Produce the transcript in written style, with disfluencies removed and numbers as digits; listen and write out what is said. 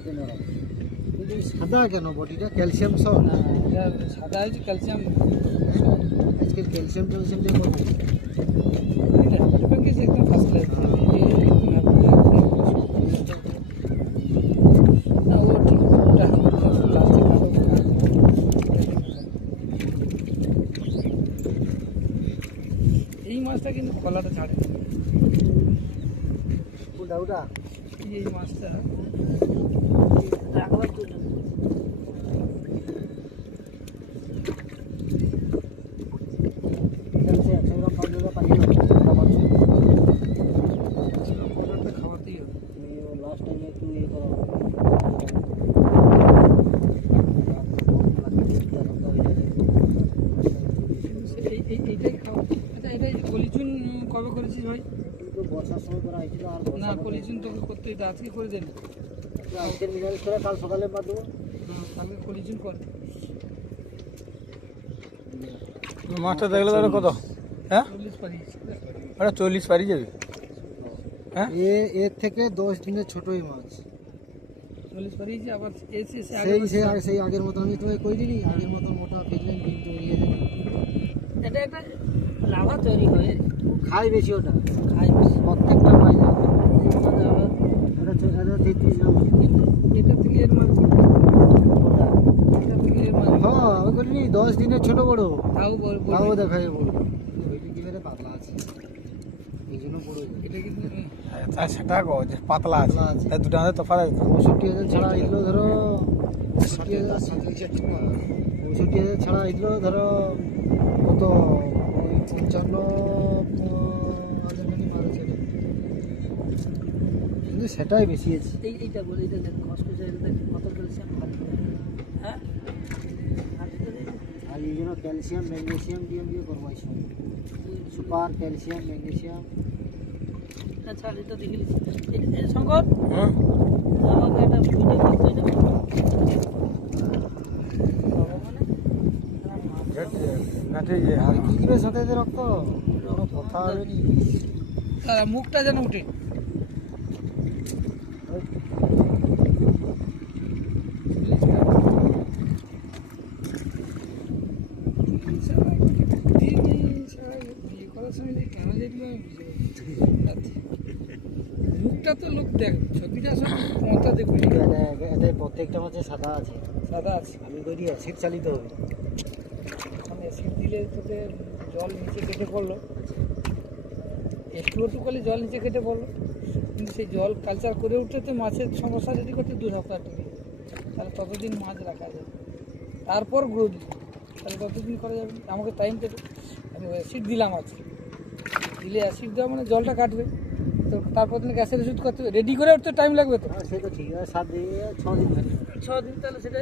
এমনিতে নরম। কিন্তু এই সাদা কেন বডিটা? ক্যালসিয়াম সব না, এটা সাদা হয়েছে ক্যালসিয়াম। আজকে ক্যালসিয়াম ট্যালসিয়াম দিয়ে করবো। একদম ফার্স্ট ক্লাস। না ও ঠিক ওটা লাস্টে কালো। এই মাছটা কিন্তু কলাটা ছাড়ে না। কোনটা ওটা? এই মাছটা রাখবার জন্য ক্যালসিয়াম 100 গ্রাম 5 টাকা পাঠিয়ে কলাটা খাওয়াতেই হবে। লাস্ট টাইমে একটু ইয়ে করা এইটাই খাওয়া। আচ্ছা এটাই কলিচুন কবে করেছিস ভাই? কিন্তু বর্ষার সময় করা হয়েছিল। আর না কলিচুন তোকে করতে এটা আজকে করে দেন। আজকের মিনারেল করে কাল সকালে বাদ দেবো। হ্যাঁ কালকে কলিচুন কর। মাছটা দেখলে তাহলে কত? হ্যাঁ 40 পারিয়েছি। ওটা 40 পারি যাবে। হ্যাঁ এর থেকে 10 দিনের ছোট এই মাছ। 40 পারিয়েছি আবার সেই আগের মতো আমি তোমায় কই দিই আগের মতো মোটা ফিরলেন কিন্তু ইয়ে এটা একটা লাভা তৈরি হয়। খাই বেশি ওটা। খাই বেশি। প্রত্যেকটা মাছ এটা 33 গ্রাম। এটা থেকে এর মাছ ওটা এটা থেকে এর মাছ হ্যাঁ ওই করিনি 10 দিনের ছোট বড় তাও তাও দেখা যায় বড়। ওইটা কি বেরে পাতলা আছে এই জন্য বড়। এটা কিন্তু সেটা কো যে পাতলা আছে, পাতলা আছে। এই দুটো আমাদের তফাৎ আছে। 65,000 ছাড়া এগুলো ধরো 65,000 ছাড়া এগুলো ধরো কত ওই 55,000 নাকি মাছ আছে। কিন্তু সেটাই বেশি আছে। এইটা বলে এটা দেখ খসখসে এটা দেখ কত ক্যালসিয়াম খালি। হ্যাঁ আর এই জন্য ক্যালসিয়াম ম্যাগনেসিয়াম দিয়ে করবো সুপার ক্যালসিয়াম ম্যাগনেসিয়াম। আচ্ছা এটা দেখে নিচ্ছি। এটা শঙ্কর হ্যাঁ আমাকে একটা ভিডিও করতে যাবে। ঘাটে যে আর কি দিবে সাথে এতে রক্ত কোনো কথা হবে নি। মুখটা যেন উঠে। মুখটা তো লোক দেখ ছবিটা সব মাথা দেখবি এটা প্রত্যেকটা মাছে সাদা আছে। সাদা আছে। আমি করি অ্যাসিড চালিত হবে। মানে অ্যাসিড দিলে তোকে জল নিচে কেটে পড়লো, একটু করলে জল নিচে কেটে পড়লো, কিন্তু সেই জল কালচার করে উঠতে তো মাছের সমস্যা রেডি করতে 2 সপ্তাহ টিকে, তাহলে ততদিন মাছ রাখা যাবে। তারপর গ্রোথ তাহলে ততদিন করা যাবে। আমাকে টাইম কেটে আমি অ্যাসিড দিলাম আজকে, দিলে অ্যাসিড দেওয়া মানে জলটা কাটবে, তো তারপর দিন গ্যাসের ওষুধ করতে হবে, রেডি করে উঠতে টাইম লাগবে তো। সে তো ঠিক আছে 7 দিন 6 দিন থাকে। 6 দিন তাহলে সেটা